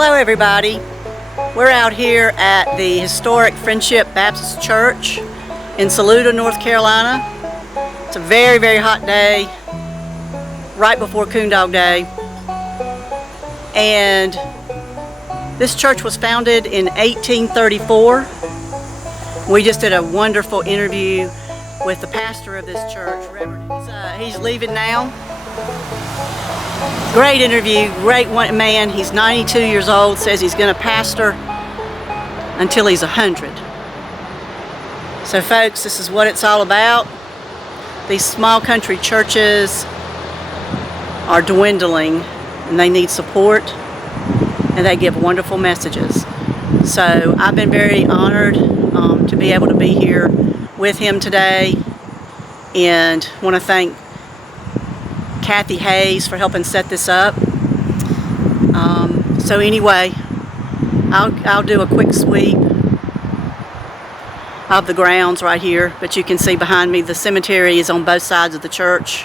Hello everybody. We're out here at the historic Friendship Baptist Church in Saluda, North Carolina. It's a very, very hot day, right before Coon Dog Day. And this church was founded in 1834. We just did a wonderful interview with the pastor of this church, Reverend. He's leaving now. Great interview, great man. He's 92 years old, says he's going to pastor until he's 100. So folks, this is what it's all about. These small country churches are dwindling and they need support, and they give wonderful messages. So I've been very honored to be able to be here with him today, and want to thank Kathy Hayes for helping set this up. So anyway, I'll do a quick sweep of the grounds right here, but you can see behind me the cemetery is on both sides of the church.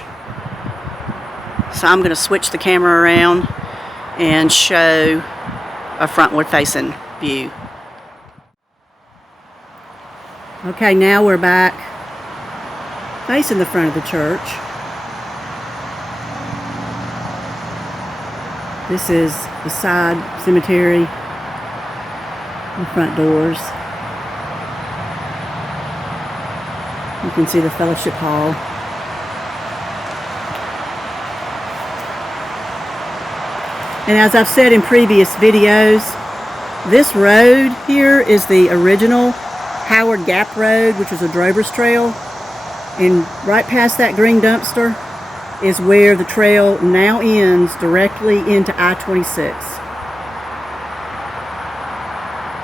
So I'm going to switch the camera around and show a frontward facing view. Okay, now we're back facing the front of the church. This is the side cemetery, the front doors. You can see the fellowship hall. And as I've said in previous videos, this road here is the original Howard Gap Road, which was a drover's trail. And right past that green dumpster is where the trail now ends directly into I-26.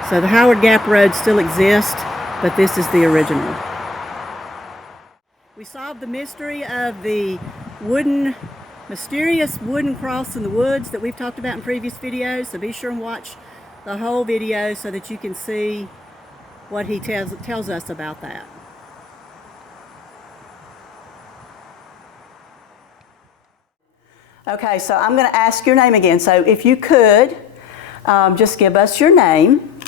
So the Howard Gap Road still exists, but this is the original. We solved the mystery of the mysterious wooden cross in the woods that we've talked about in previous videos, so be sure and watch the whole video so that you can see what he tells us about that. Okay, so I'm going to ask your name again. So if you could, just give us your name.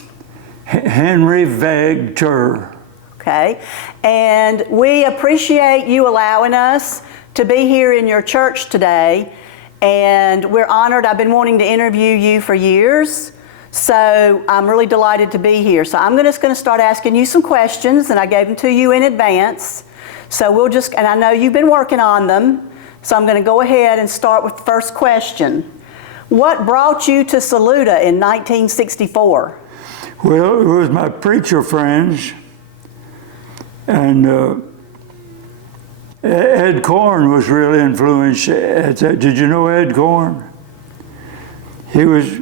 Henry Vegter. Okay, and we appreciate you allowing us to be here in your church today, and we're honored. I've been wanting to interview you for years, so I'm really delighted to be here. So I'm just going to start asking you some questions, and I gave them to you in advance. So and I know you've been working on them. So I'm going to go ahead and start with the first question. What brought you to Saluda in 1964? Well, it was my preacher friends, and Ed Korn was really influential. Did you know Ed Korn? He was,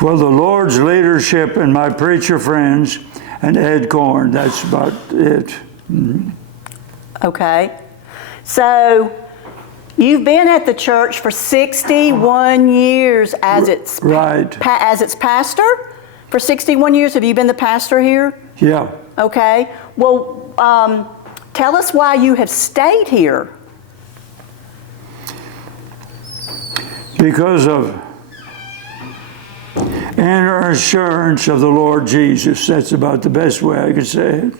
well, the Lord's leadership and my preacher friends and Ed Korn, that's about it. Mm-hmm. Okay. So, you've been at the church for 61 years as its pastor? For 61 years, have you been the pastor here? Yeah. Okay. Well, tell us why you have stayed here. Because of inner assurance of the Lord Jesus. That's about the best way I could say it.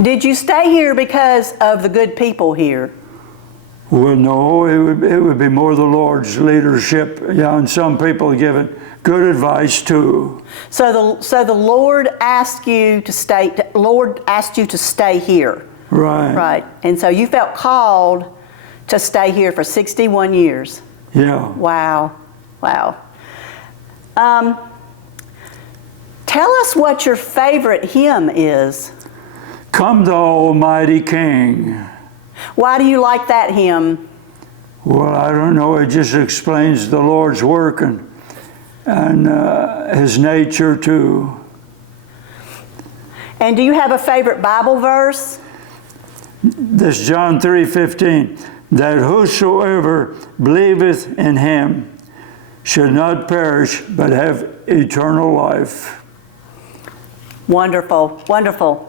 Did you stay here because of the good people here? Well, no, it would be more the Lord's leadership. Yeah, and some people giving good advice too. So the Lord asked you to stay. Lord asked you to stay here. Right. Right. And so you felt called to stay here for 61 years. Yeah. Wow. Wow. Tell us what your favorite hymn is. Come thou Almighty King. Why do you like that hymn? Well, I don't know. It just explains the Lord's work and His nature too. And do you have a favorite Bible verse? This John 3:15, that whosoever believeth in Him should not perish but have eternal life. Wonderful, wonderful.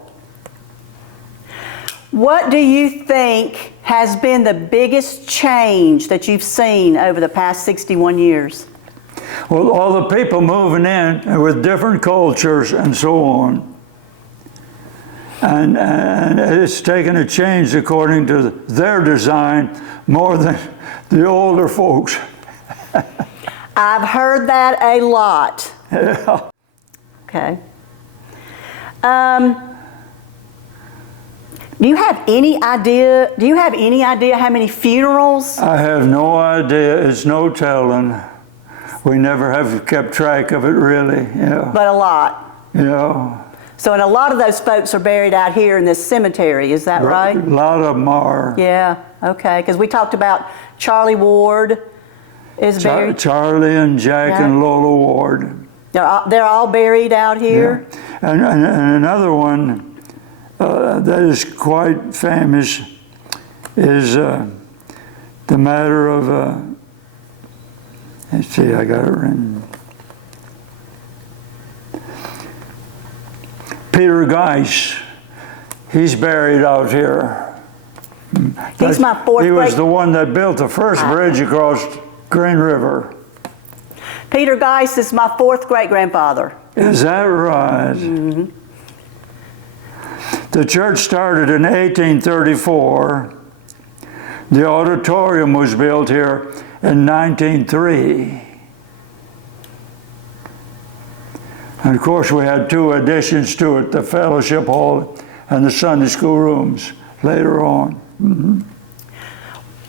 What do you think has been the biggest change that you've seen over the past 61 years? Well, all the people moving in with different cultures and so on. And it's taken a change according to their design more than the older folks. I've heard that a lot. Yeah. Okay. Do you have any idea how many funerals? I have no idea. It's no telling. We never have kept track of it, really. Yeah. But a lot. Yeah. So, and a lot of those folks are buried out here in this cemetery, is that right? A lot of them are. Yeah, okay, because we talked about Charlie Ward is buried. Charlie and Jack and Lola Ward. They're all buried out here? Yeah. And another one that is quite famous is the matter of, let's see, I got it written. Peter Geis, he's buried out here. He's my fourth He was the one that built the first bridge across Green River. Peter Geis is my fourth great-grandfather. Is that right? Mm-hmm. The church started in 1834. The auditorium was built here in 1903. And of course we had two additions to it, the fellowship hall and the Sunday school rooms later on. Mm-hmm.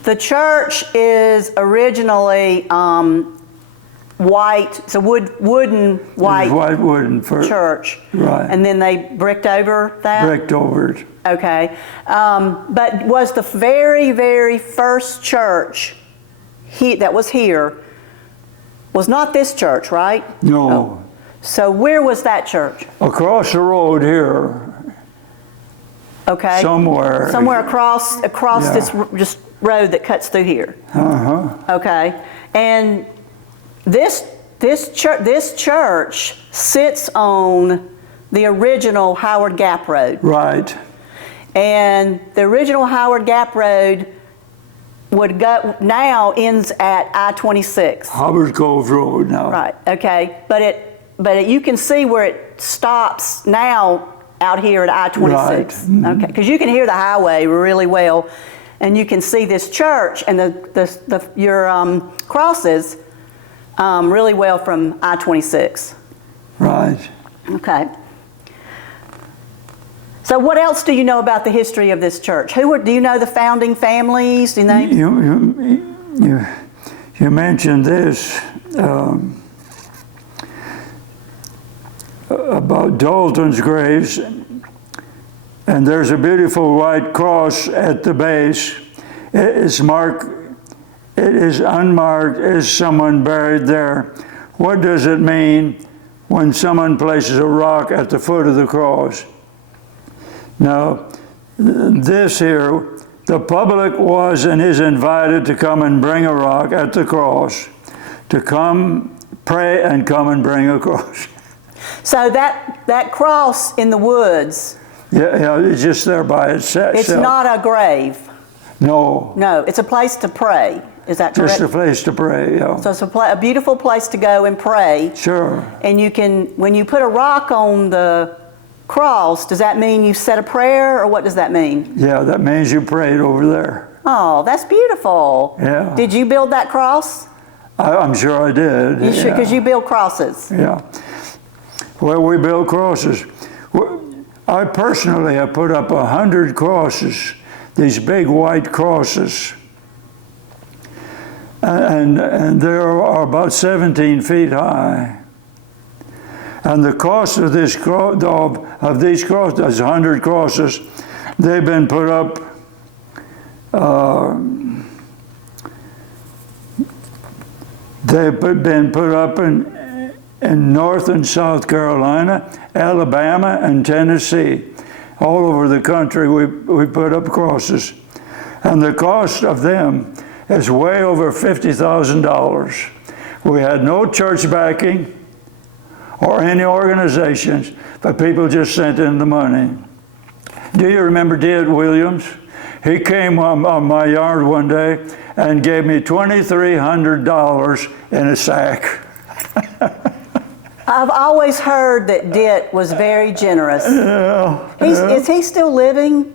The church is originally white, it's a wooden white wooden church. Right. And then they bricked over that? Bricked over it. Okay. But was the very, very first church that was here was not this church, right? No. Oh. So where was that church? Across the road here. Okay. Somewhere. Somewhere across this just road that cuts through here. Uh-huh. Okay. And this church sits on the original Howard Gap Road. Right. And the original Howard Gap Road now ends at I-26. Hubbard Cove Road now. Right. Okay. But you can see where it stops now out here at I-26. Right. Mm-hmm. Okay. Because you can hear the highway really well, and you can see this church and your crosses really well from I-26. Right. Okay. So what else do you know about the history of this church? Do you know the founding families? Do you know? You mentioned this about Dalton's graves, and there's a beautiful white cross at the base. It is unmarked. Is someone buried there? What does it mean when someone places a rock at the foot of the cross? Now, this here, the public was and is invited to come and bring a rock at the cross, to come pray and come and bring a cross. So that cross in the woods. Yeah, it's just there by itself. It's not a grave. No. No, it's a place to pray. Is that correct? Just a place to pray, yeah. So it's a beautiful place to go and pray. Sure. And when you put a rock on the cross, does that mean you said a prayer, or what does that mean? Yeah, that means you prayed over there. Oh, that's beautiful. Yeah. Did you build that cross? I'm sure I did. You should, because you build crosses. Yeah. Well, we build crosses. I personally have put up 100 crosses, these big white crosses. And they are about 17 feet high. And the cost of these crosses, 100 crosses, they've been put up in North and South Carolina, Alabama, and Tennessee. All over the country we put up crosses. And the cost of them is way over $50,000. We had no church backing or any organizations, but people just sent in the money. Do you remember D.Ed Williams? He came on my yard one day and gave me $2,300 in a sack. I've always heard that Dit was very generous. Yeah. Is he still living?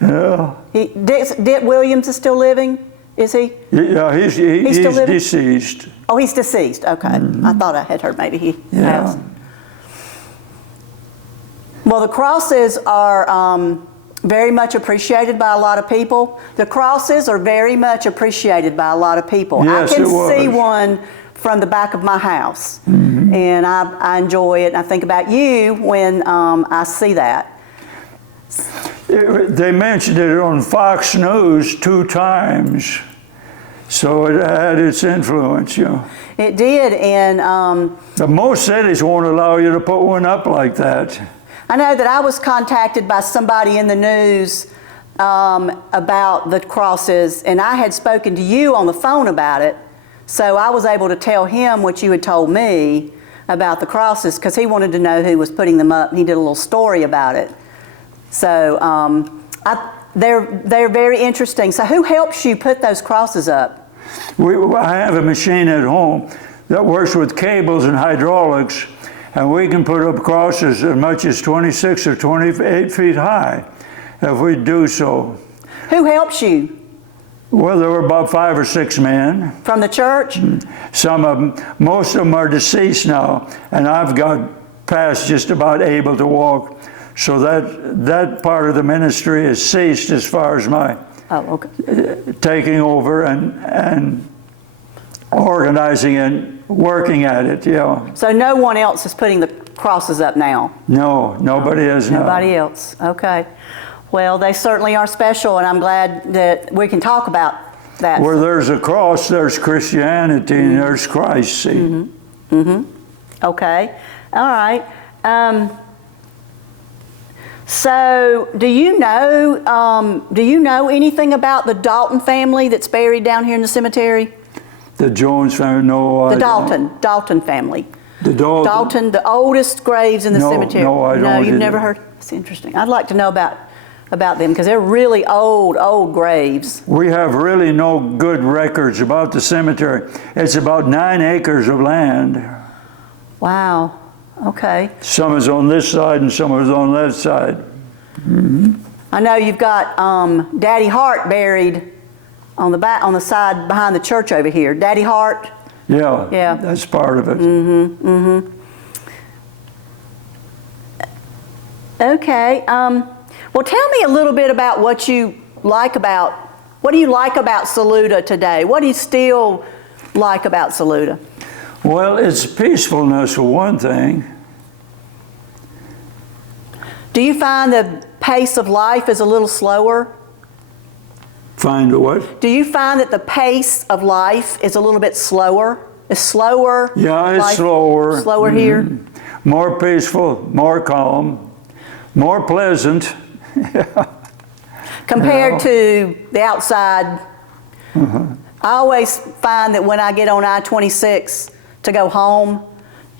Yeah. Dit Williams is still living? Is he? Yeah, he's still living? deceased. Oh, he's deceased. Okay. I thought I had heard maybe he has. Well, the crosses are very much appreciated by a lot of people. The crosses are very much appreciated by a lot of people. Yes, I can it was. see one from the back of my house, and I enjoy it. And I think about you when I see that. They mentioned it on Fox News 2 times, so it had its influence, you know. It did, and But most cities won't allow you to put one up like that. I know that I was contacted by somebody in the news about the crosses, and I had spoken to you on the phone about it, so I was able to tell him what you had told me about the crosses, because he wanted to know who was putting them up, and he did a little story about it. So they're very interesting. So who helps you put those crosses up? I have a machine at home that works with cables and hydraulics, and we can put up crosses as much as 26 or 28 feet high if we do so. Who helps you? Well, there were about 5 or 6 men. From the church? Some of them, most of them are deceased now, and I've got past just about able to walk. So that part of the ministry has ceased as far as my taking over and organizing and working at it, yeah. So no one else is putting the crosses up now? No, nobody is now. Nobody else, okay. Well, they certainly are special, and I'm glad that we can talk about that. Where there's a cross, there's Christianity, and there's Christ, see. Okay, all right. So, do you know anything about the Dalton family that's buried down here in the cemetery? The Jones family, no. The Dalton family. The Dalton, the oldest graves in the cemetery. No, I don't. No, you've never heard? That's interesting. I'd like to know about them, because they're really old graves. We have really no good records about the cemetery. It's about 9 acres of land. Wow. Okay. Some is on this side and some is on that side. I know you've got Daddy Hart buried on the side behind the church over here. Daddy Hart. Yeah. Yeah. That's part of it. Okay. Well, tell me a little bit about what do you like about Saluda today? What do you still like about Saluda? Well, it's peacefulness for one thing. Do you find the pace of life is a little slower? Find what? Do you find that the pace of life is a little bit slower? Is slower? Yeah, it's slower. Slower here? More peaceful, more calm, more pleasant. Compared to the outside. I always find that when I get on I-26 to go home,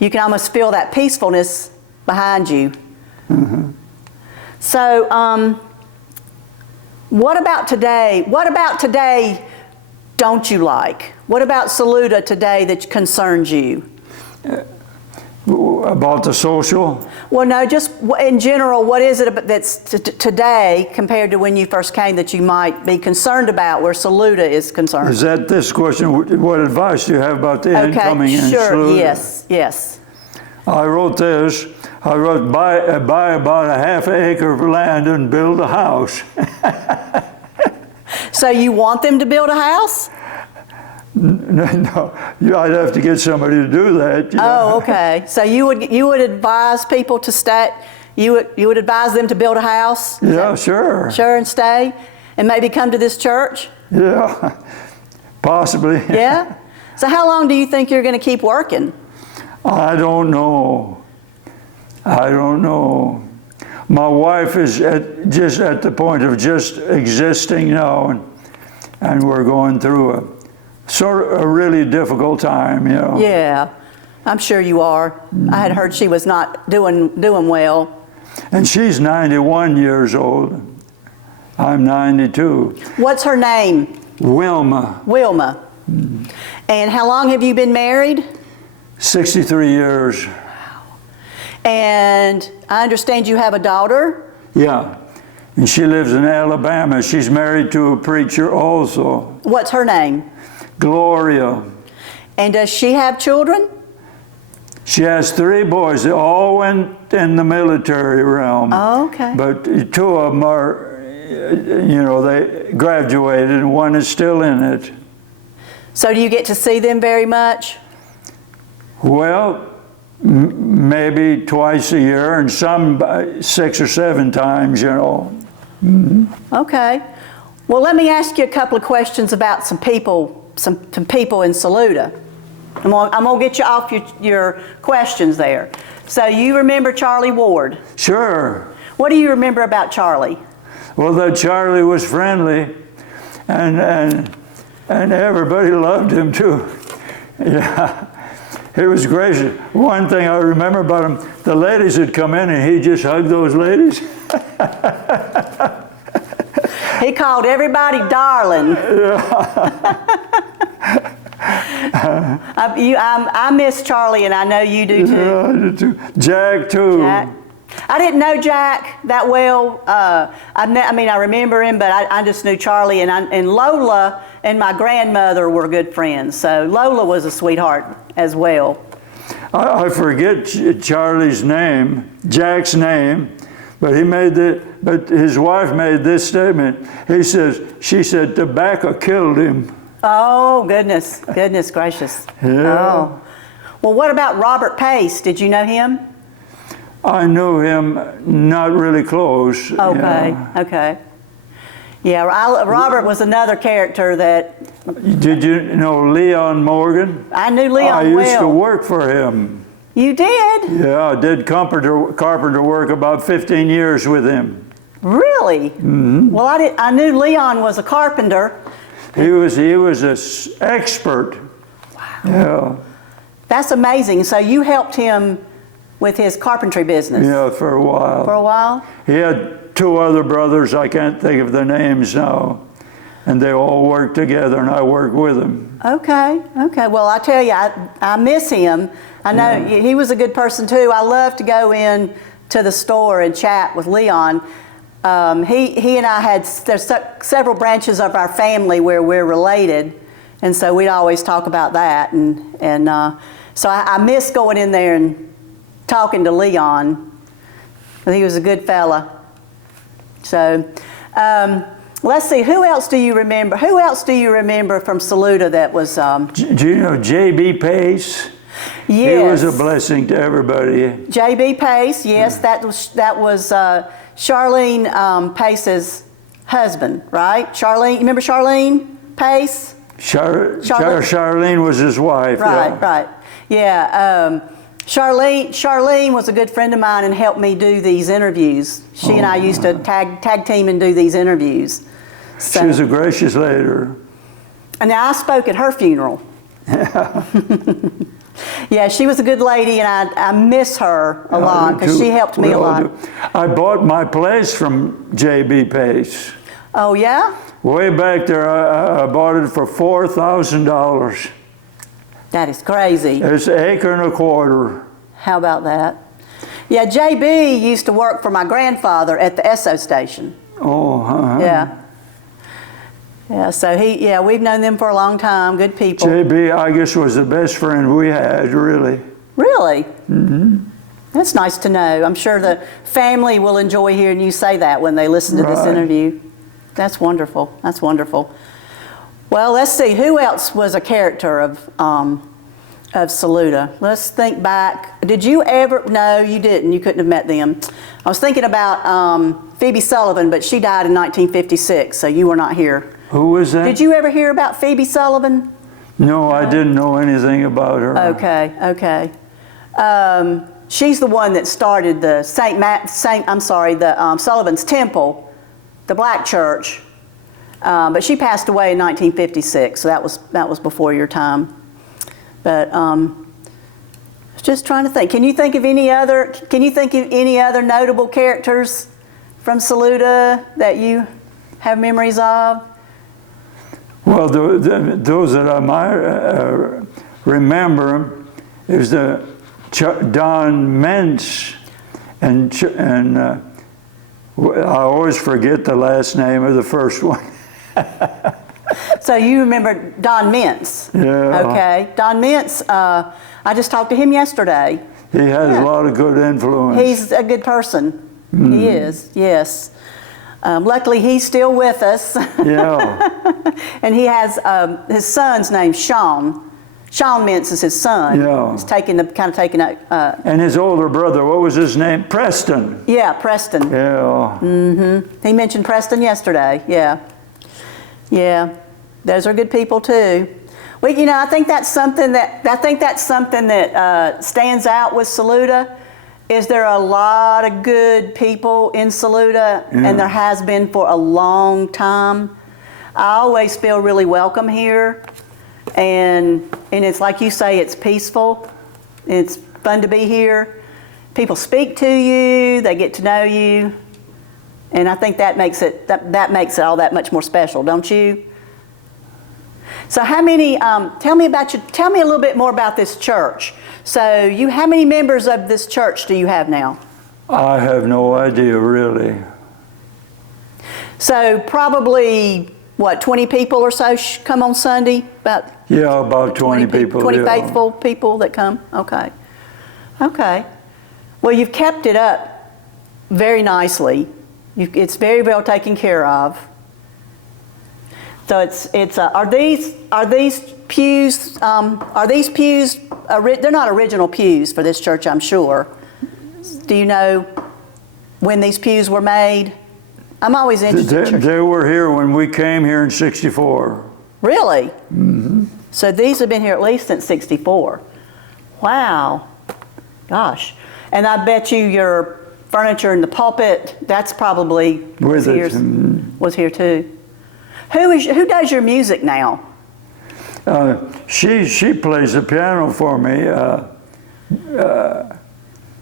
you can almost feel that peacefulness behind you. So, what about today? What about today don't you like? What about Saluda today that concerns you? About the social? Well, no, just in general, what is it that's today compared to when you first came that you might be concerned about where Saluda is concerned? Is that this question? What advice do you have about the incoming in Saluda? Yes. I wrote this. I wrote, buy about a half acre of land and build a house. So you want them to build a house? No, I'd have to get somebody to do that. Oh, okay. So you would advise people to stay. You would advise them to build a house? Yeah, sure. Sure, and stay, and maybe come to this church? Yeah, possibly. Yeah. So how long do you think you're going to keep working? I don't know. My wife is just at the point of just existing now, and we're going through a really difficult time, you know. Yeah, I'm sure you are. I had heard she was not doing well. And she's 91 years old. I'm 92. What's her name? Wilma. Wilma. And how long have you been married? 63 years. And I understand you have a daughter? Yeah. And she lives in Alabama. She's married to a preacher also. What's her name? Gloria. And does she have children? She has 3 boys. They all went in the military realm. Oh, okay. But 2 of them are, they graduated, and 1 is still in it. So do you get to see them very much? Well, maybe twice a year, and some 6 or 7 times, Mm-hmm. Okay. Well, let me ask you a couple of questions about some people in Saluda. I'm gonna get you off your questions there. So you remember Charlie Ward? Sure. What do you remember about Charlie? Well, that Charlie was friendly, and everybody loved him too. Yeah. He was gracious. One thing I remember about him, the ladies would come in and he just hugged those ladies. He called everybody darling. I miss Charlie, and I know you do too. Yeah, I do too. Jack too. Jack. I didn't know Jack that well. I remember him, but I just knew Charlie, and Lola and my grandmother were good friends. So Lola was a sweetheart as well. I forget Charlie's name, Jack's name, but his wife made this statement. She said, tobacco killed him. Oh, goodness gracious. Yeah. Oh. Well, what about Robert Pace? Did you know him? I knew him, not really close. Okay, yeah. Okay. Yeah, Robert was another character that... Did you know Leon Morgan? I knew Leon well. I used to work for him. You did? Yeah, I did carpenter work about 15 years with him. Really? Mm-hmm. Well, I knew Leon was a carpenter. He was an expert. Wow. Yeah. That's amazing. So you helped him with his carpentry business? Yeah, for a while. For a while? He had 2 other brothers, I can't think of their names now, and they all worked together, and I worked with them. Okay. Well, I tell you, I miss him. I know he was a good person too. I love to go in to the store and chat with Leon. He and I there's several branches of our family where we're related, and so we'd always talk about that. So I miss going in there and talking to Leon. He was a good fella. So let's see, who else do you remember? Who else do you remember from Saluda that was... Do you know J.B. Pace? Yes. He was a blessing to everybody. J.B. Pace, yes, that was Charlene Pace's husband, right? Charlene, you remember Charlene Pace? Charlene was his wife. Right. Yeah. Charlene was a good friend of mine and helped me do these interviews. She and I used to tag team and do these interviews. So, she was a gracious lady. And I spoke at her funeral. Yeah, she was a good lady, and I miss her a lot because she helped me a lot. I bought my place from J.B. Pace. Oh, yeah? Way back there, I bought it for $4,000. That is crazy. It's an acre and a quarter. How about that? Yeah, J.B. used to work for my grandfather at the Esso station. Oh, huh. Yeah. Yeah, so we've known them for a long time, good people. J.B., I guess, was the best friend we had, really. Really? Mm-hmm. That's nice to know. I'm sure the family will enjoy hearing you say that when they listen to this interview. That's wonderful. That's wonderful. Well, let's see. Who else was a character of Saluda? Let's think back. Did you ever? No, you didn't. You couldn't have met them. I was thinking about Phoebe Sullivan, but she died in 1956, so you were not here. Who was that? Did you ever hear about Phoebe Sullivan? No, I didn't know anything about her. Okay. She's the one that started the Sullivan's Temple, the black church. But she passed away in 1956, so that was before your time. But Just trying to think. Can you think of any other notable characters from Saluda that you have memories of? Well, those that I might remember is the Don Mintz, and I always forget the last name of the first one. So you remember Don Mintz? Yeah. Okay. Don Mintz, I just talked to him yesterday. He has a lot of good influence. He's a good person. He is, yes. Luckily, he's still with us. Yeah. And he has his son's name, Sean. Sean Mintz is his son. Yeah. He's taking and his older brother, what was his name? Preston. Yeah, Preston. Yeah. Mm-hmm. He mentioned Preston yesterday. Yeah. Yeah. Those are good people too. Well, you know, I think that's something that stands out with Saluda. Is there a lot of good people in Saluda, and there has been for a long time. I always feel really welcome here, and it's like you say, it's peaceful. It's fun to be here. People speak to you, they get to know you, and I think that makes it all that much more special, don't you? So how many? Tell me a little bit more about this church. So how many members of this church do you have now? I have no idea, really. So probably, what, 20 people or so come on Sunday? About 20 people. 20 faithful people that come? Okay. Okay. Well, you've kept it up very nicely. It's very well taken care of. So are these pews? They're not original pews for this church, I'm sure. Do you know when these pews were made? I'm always interested. They were here when we came here in '64. Really? Mm-hmm. So these have been here at least since '64. Wow. Gosh. And I bet you your furniture in the pulpit, that's probably was here too. Who does your music now? She plays the piano for me.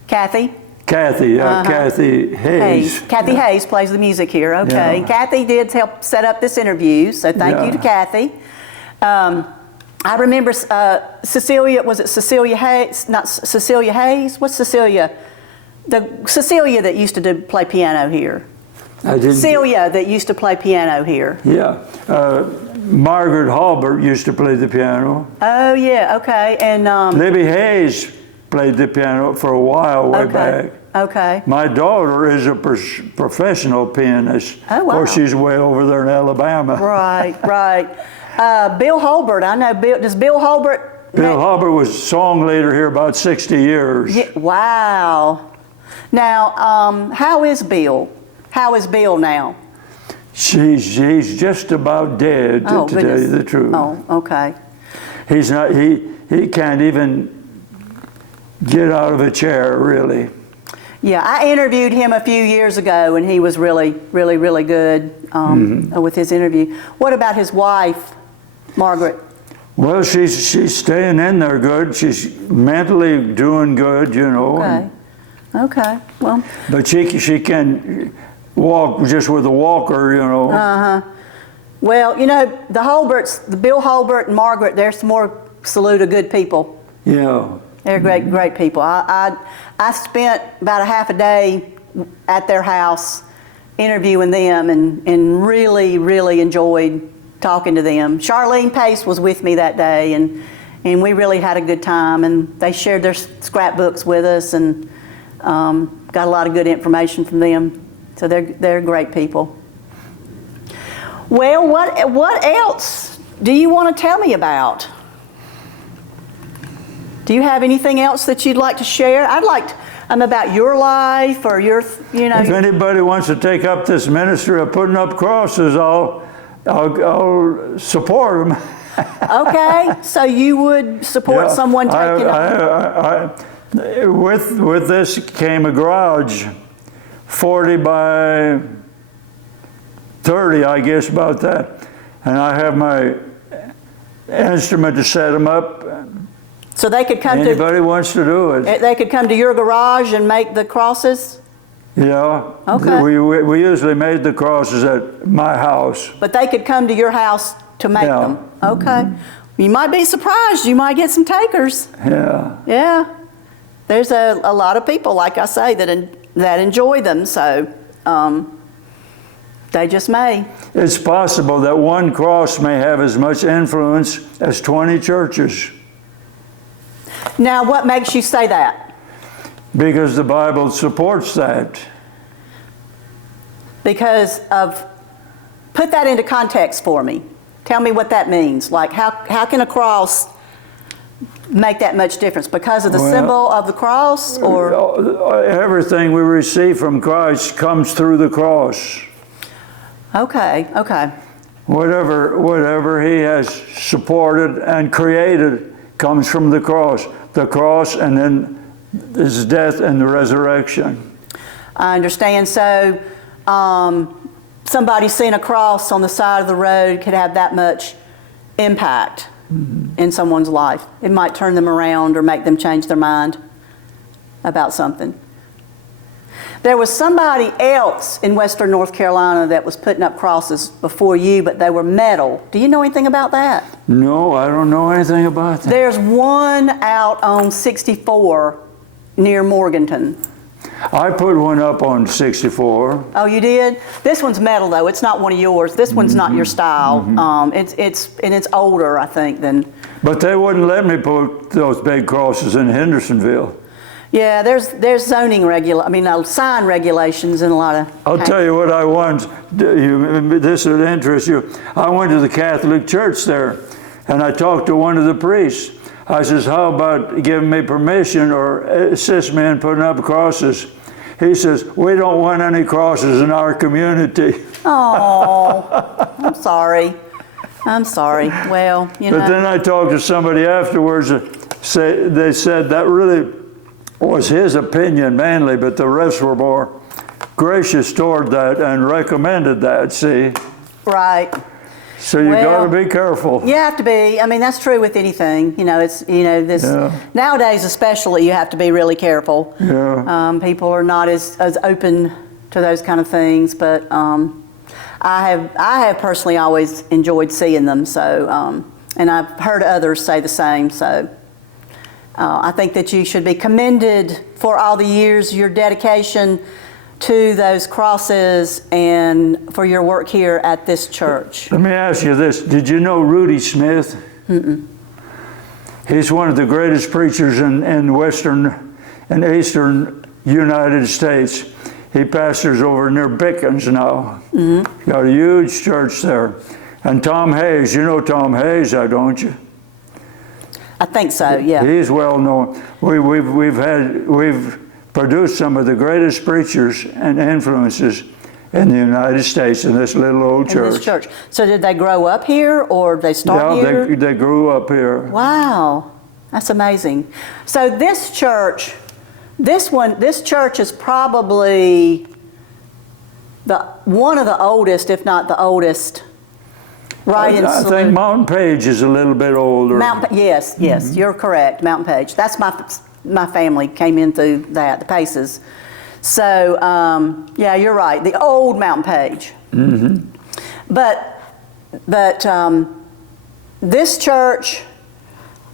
Kathy? Kathy Hayes. Kathy Hayes plays the music here. Okay. Yeah. Kathy did help set up this interview, so thank you to Kathy. I remember Cecilia. Was it Cecilia Hayes? Not Cecilia Hayes. What's Cecilia? The Cecilia that used to play piano here. Celia that used to play piano here. Yeah. Margaret Halbert used to play the piano. Oh, yeah, okay. And Libby Hayes played the piano for a while way back. Okay. My daughter is a professional pianist. Oh, wow. Of course, she's way over there in Alabama. Right, right. Bill Holbert, I know Bill. Does Bill Holbert? Bill Holbert was song leader here about 60 years. Yeah, wow. Now, how is Bill? How is Bill now? He's just about dead, to tell you the truth. Oh, okay. He's not. He can't even get out of a chair, really. Yeah, I interviewed him a few years ago, and he was really, really, really good with his interview. What about his wife, Margaret? Well, she's staying in there good. She's mentally doing good, you know. Okay. Okay. Well. But she can walk just with a walker, you know. Well, you know, the Holberts, the Bill Holbert and Margaret, they're some more Saluda good people. Yeah. They're great people. I spent about a half a day at their house interviewing them and really, really enjoyed talking to them. Charlene Pace was with me that day, and we really had a good time, and they shared their scrapbooks with us and got a lot of good information from them. So they're great people. Well, what else do you want to tell me about? Do you have anything else that you'd like to share? About your life or your, you know. If anybody wants to take up this ministry of putting up crosses, I'll support them. Okay, so you would support someone taking up. With this came a garage, 40 by 30, I guess, about that. And I have my instrument to set them up. So they could come Anybody wants to do it. They could come to your garage and make the crosses? Yeah. Okay. We usually made the crosses at my house. But they could come to your house to make them? Okay. You might be surprised. You might get some takers. Yeah. Yeah. There's a lot of people, like I say, that enjoy them, so they just may. It's possible that one cross may have as much influence as 20 churches. Now, what makes you say that? Because the Bible supports that. Because of, put that into context for me. Tell me what that means. Like, how can a cross make that much difference? Because of the symbol of the cross, or? Everything we receive from Christ comes through the cross. Okay, okay. Whatever He has supported and created comes from the cross. The cross, and then His death and the resurrection. I understand. So somebody seeing a cross on the side of the road could have that much impact in someone's life. It might turn them around or make them change their mind about something. There was somebody else in Western North Carolina that was putting up crosses before you, but they were metal. Do you know anything about that? No, I don't know anything about that. There's one out on 64 near Morganton. I put one up on 64. Oh, you did? This one's metal, though. It's not one of yours. This one's not your style. It's older, I think, than. But they wouldn't let me put those big crosses in Hendersonville. Yeah, there's sign regulations in a lot of. I'll tell you what I want. This would interest you. I went to the Catholic Church there, and I talked to one of the priests. I says, how about giving me permission or assist me in putting up crosses? He says, we don't want any crosses in our community. Oh, I'm sorry. Well, you know. But then I talked to somebody afterwards. They said that really was his opinion mainly, but the rest were more gracious toward that and recommended that, see? Right. So you got to be careful. You have to be. I mean, that's true with anything. Nowadays especially, you have to be really careful. Yeah. People are not as open to those kind of things, but I have personally always enjoyed seeing them. So, and I've heard others say the same. So, I think that you should be commended for all the years, your dedication to those crosses and for your work here at this church. Let me ask you this. Did you know Rudy Smith? Mm-mm. He's one of the greatest preachers in Western and Eastern United States. He pastors over near Bickens now. Mm-hmm. Got a huge church there. And Tom Hayes, you know Tom Hayes, don't you? I think so, yeah. He's well known. We've produced some of the greatest preachers and influences in the United States in this little old church. In this church. So did they grow up here or they start here? Yeah, they grew up here. Wow, that's amazing. So this church is probably one of the oldest, if not the oldest, right in Saluda. I think Mountain Page is a little bit older. Yes, mm-hmm. You're correct, Mountain Page. That's my family came in through that, the Paces. So, yeah, you're right, the old Mountain Page. Mm-hmm. But this church,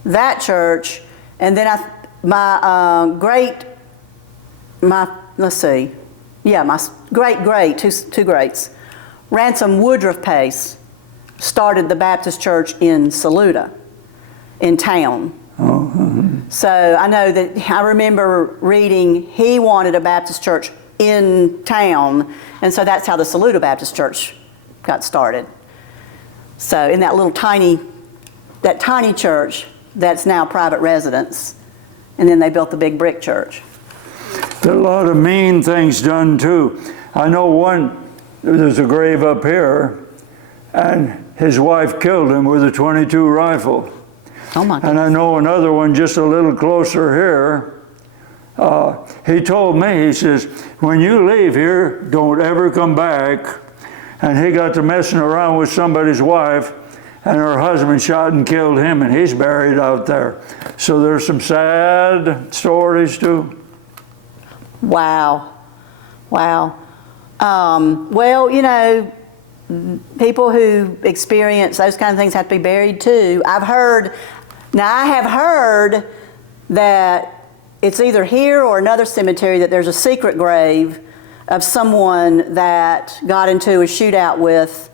that church, and then my great, two greats, Ransom Woodruff Pace started the Baptist church in Saluda, in town. Oh, mm-hmm. So I know that I remember reading he wanted a Baptist church in town, and so that's how the Saluda Baptist Church got started. So in that tiny church that's now private residence, and then they built the big brick church. There are a lot of mean things done too. I know there's a grave up here, and his wife killed him with a .22 rifle. Oh my goodness. And I know another one just a little closer here. He told me, he says, when you leave here, don't ever come back. And he got to messing around with somebody's wife, and her husband shot and killed him, and he's buried out there. So there's some sad stories too. Wow. Wow. Well, you know, people who experience those kind of things have to be buried too. I have heard that it's either here or another cemetery that there's a secret grave of someone that got into a shootout with.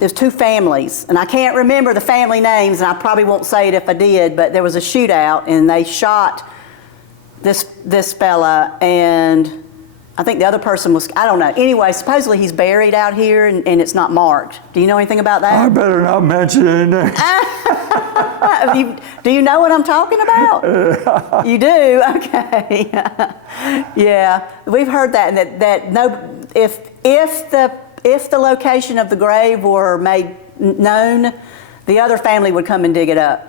There's two families, and I can't remember the family names, and I probably won't say it if I did, but there was a shootout, and they shot this fella, and I think the other person was, I don't know. Anyway, supposedly he's buried out here, and it's not marked. Do you know anything about that? I better not mention it. Do you know what I'm talking about? You do? Okay. Yeah, we've heard that, and that no, if the location of the grave were made known, the other family would come and dig it up.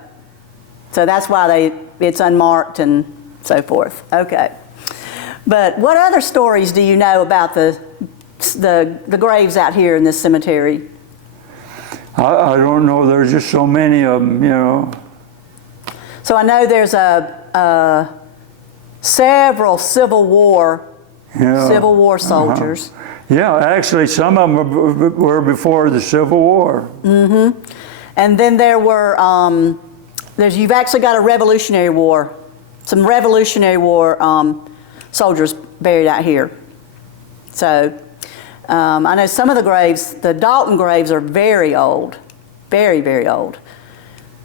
So that's why it's unmarked and so forth. Okay. But what other stories do you know about the graves out here in this cemetery? I don't know. There's just so many of them, you know. So I know there's several Civil War soldiers. Yeah, actually, some of them were before the Civil War. Mm-hmm. And then there were you've actually got some Revolutionary War soldiers buried out here. So I know some of the graves, the Dalton graves, are very old, very, very old.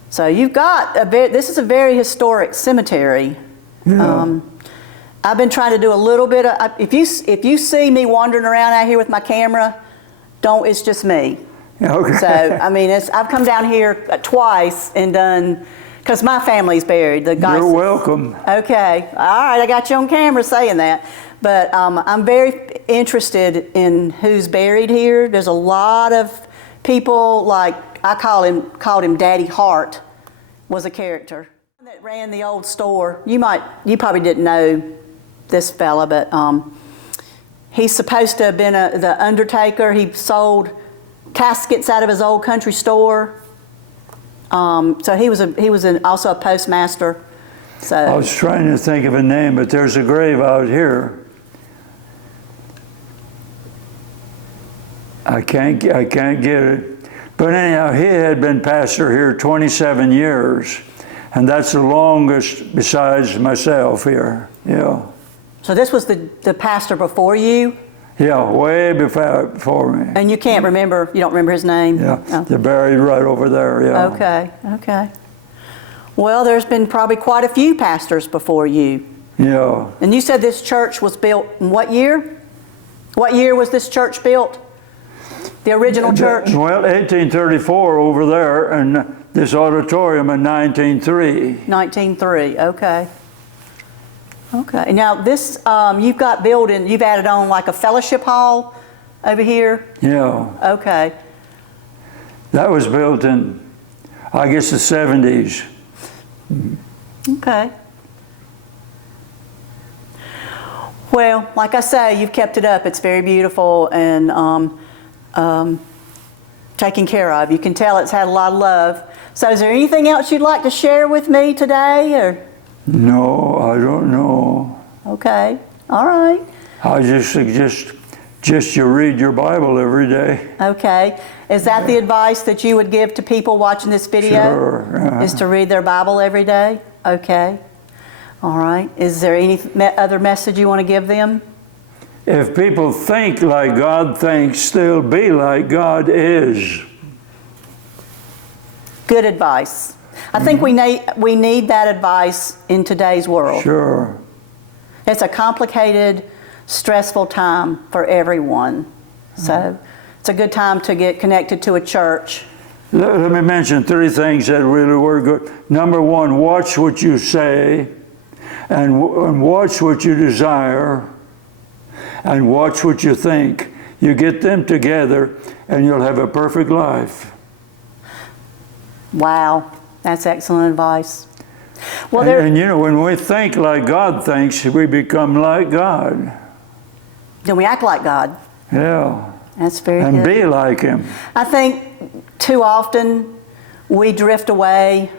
So you've got this is a very historic cemetery. Yeah. I've been trying to do a little bit of, if you see me wandering around out here with my camera, it's just me. Okay. So, I mean, I've come down here twice and done, because my family's buried. You're welcome. Okay. All right, I got you on camera saying that. But I'm very interested in who's buried here. There's a lot of people, like I called him Daddy Hart, was a character that ran the old store. You probably didn't know this fella, but he's supposed to have been the undertaker. He sold caskets out of his old country store. So he was also a postmaster. So I was trying to think of a name, but there's a grave out here. I can't get it. But anyhow, he had been pastor here 27 years, and that's the longest besides myself here. Yeah. So this was the pastor before you? Yeah, way before me. And you don't remember his name? Yeah, Oh. they're buried right over there, yeah. Okay. Well, there's been probably quite a few pastors before you. Yeah. And you said this church was built in what year? What year was this church built? The original church? Well, 1834 over there, and this auditorium in 1903. 1903, okay. Okay. Now this, you've added on like a fellowship hall over here? Yeah. Okay. That was built in, I guess, the 70s. Okay. Well, like I say, you've kept it up. It's very beautiful and taken care of. You can tell it's had a lot of love. So is there anything else you'd like to share with me today? Or? No, I don't know. Okay. All right. I just suggest you read your Bible every day. Okay. Is that the advice that you would give to people watching this video? Sure. Is to read their Bible every day? Okay. All right. Is there any other message you want to give them? If people think like God thinks, they'll be like God is. Good advice. I think we need that advice in today's world. Sure. It's a complicated, stressful time for everyone. So it's a good time to get connected to a church. Let me mention 3 things that really were good. Number 1, watch what you say, and watch what you desire, and watch what you think. You get them together, and you'll have a perfect life. Wow, that's excellent advice. Well, and you know, when we think like God thinks, we become like God. Then we act like God. Yeah. That's very and good. be like him. I think too often we drift away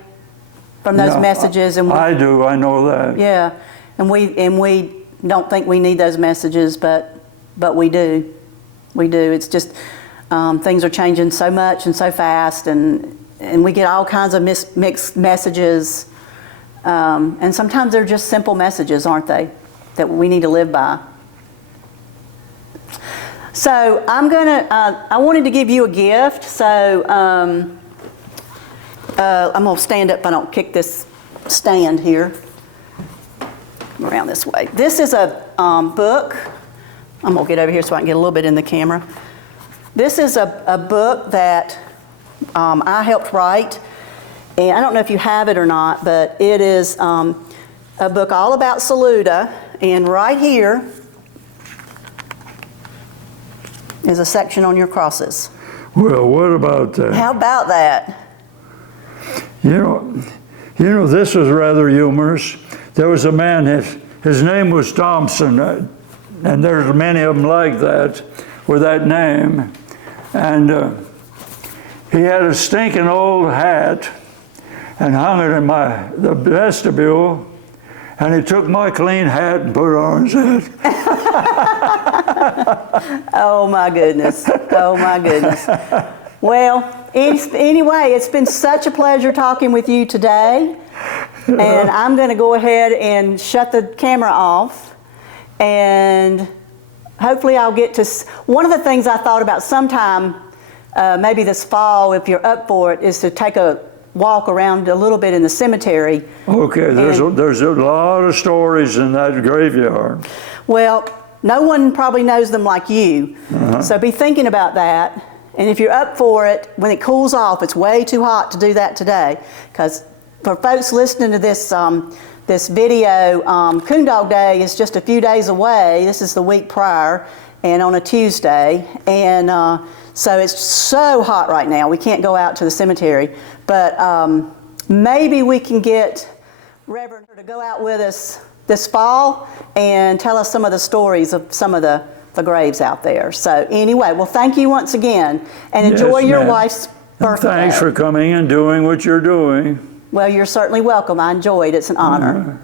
from those messages, and I do. I know that. yeah, and we don't think we need those messages, but we do. We do. It's just things are changing so much and so fast, and we get all kinds of mixed messages, and sometimes they're just simple messages, aren't they, that we need to live by. So I wanted to give you a gift, so I'm going to stand up if I don't kick this stand here. Come around this way. This is a book. I'm going to get over here so I can get a little bit in the camera. This is a book that I helped write, and I don't know if you have it or not, but it is a book all about Saluda, and right here is a section on your crosses. Well, what about that? How about that? You know, this was rather humorous. There was a man, his name was Thompson, and there's many of them like that, with that name. And he had a stinking old hat and hung it in the vestibule, and he took my clean hat and put it on his head. Oh my goodness. Oh my goodness. Well, anyway, it's been such a pleasure talking with you today. And I'm going to go ahead and shut the camera off. And hopefully I'll get to... One of the things I thought about sometime, maybe this fall, if you're up for it, is to take a walk around a little bit in the cemetery. Okay, there's a lot of stories in that graveyard. Well, no one probably knows them like you. So be thinking about that. And if you're up for it, when it cools off, it's way too hot to do that today. Because for folks listening to this this video, Coon Dog Day is just a few days away. This is the week prior, and on a Tuesday. And so it's so hot right now, we can't go out to the cemetery. But maybe we can get Reverend to go out with us this fall and tell us some of the stories of some of the graves out there. So anyway, well, thank you once again, and enjoy your wife's birthday. Thanks for coming and doing what you're doing. Well, you're certainly welcome. I enjoyed it. It's an honor.